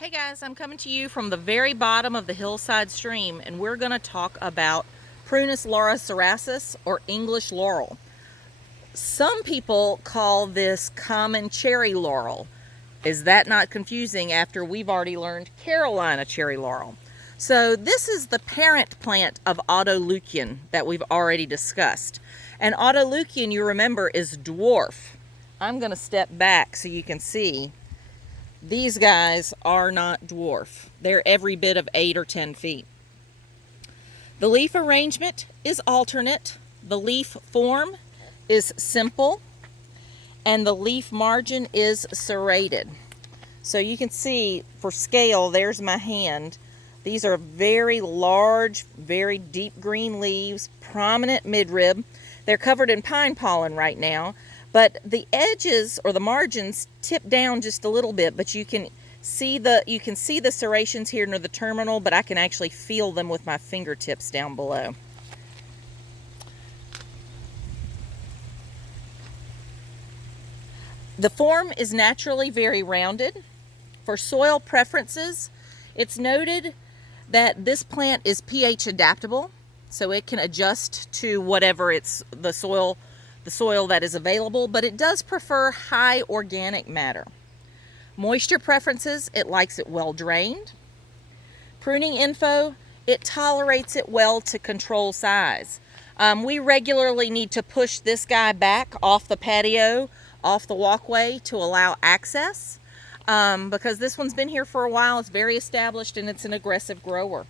Hey guys, I'm coming to you from the very bottom of the hillside stream, and we're going to talk about Prunus laurocerasus, or English laurel. Some people call this common cherry laurel. Is that not confusing after we've already learned Carolina cherry laurel? So this is the parent plant of autoleucon that we've already discussed. And autoleucon, you remember, is dwarf. I'm going to step back so you can see. These guys are not dwarf. They're every bit of 8 or 10 feet. The leaf arrangement is alternate. The leaf form is simple. And the leaf margin is serrated. So you can see, for scale, there's my hand. These are very large, very deep green leaves, prominent midrib. They're covered in pine pollen right now. But the edges or the margins tip down just a little bit, but you can see the serrations here near the terminal, but I can actually feel them with my fingertips down below. The form is naturally very rounded. For soil preferences, it's noted that this plant is pH adaptable, so it can adjust to whatever the soil that is available, but it does prefer high organic matter. Moisture preferences, it likes it well drained. Pruning Info, it tolerates it well to control size. We regularly need to push this guy back off the patio, off the walkway to allow access, because this one's been here for a while, it's very established, and it's an aggressive grower.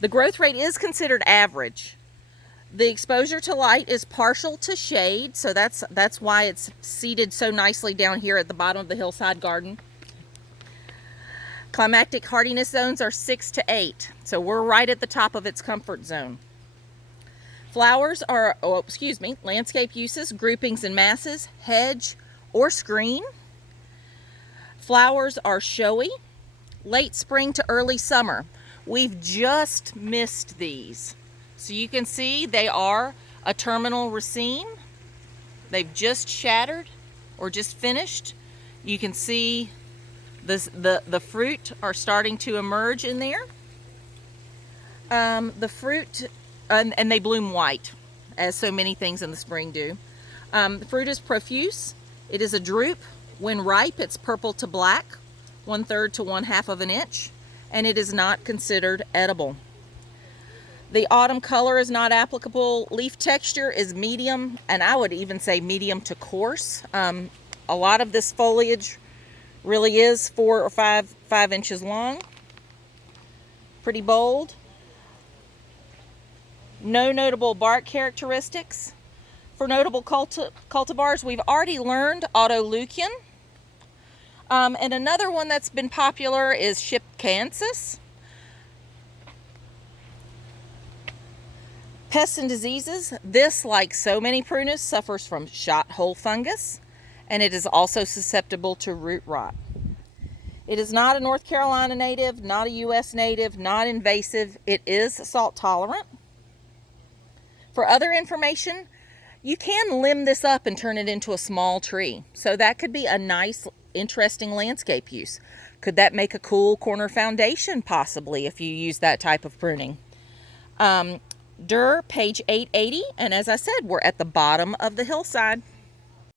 The growth rate is considered average. The exposure to light is partial to shade, so that's why it's seated so nicely down here at the bottom of the hillside garden. Climactic hardiness zones are 6 to 8, so we're right at the top of its comfort zone. Flowers are, landscape uses, groupings and masses, hedge or screen. Flowers are showy, late spring to early summer. We've just missed these. So you can see they are a terminal raceme. They've just shattered or just finished. You can see the fruit are starting to emerge in there. The fruit, and they bloom white, as so many things in the spring do. The fruit is profuse. It is a drupe. When ripe, it's purple to black, 1/3 to 1/2 of an inch, and it is not considered edible. The autumn color is not applicable. Leaf texture is medium, and I would even say medium to coarse. A lot of this foliage really is 4 or 5 inches long. Pretty bold. No notable bark characteristics. For notable cultivars, we've already learned autoleucon. And another one that's been popular is Shipcanthus. Pests and Diseases. This, like so many Prunus, suffers from shot hole fungus, and it is also susceptible to root rot. It is not a North Carolina native, not a U.S. native, not invasive. It is salt tolerant. For other information, you can limb this up and turn it into a small tree. So that could be a nice, interesting landscape use. Could that make a cool corner foundation, possibly, if you use that type of pruning? Page 880, and as I said, we're at the bottom of the hillside.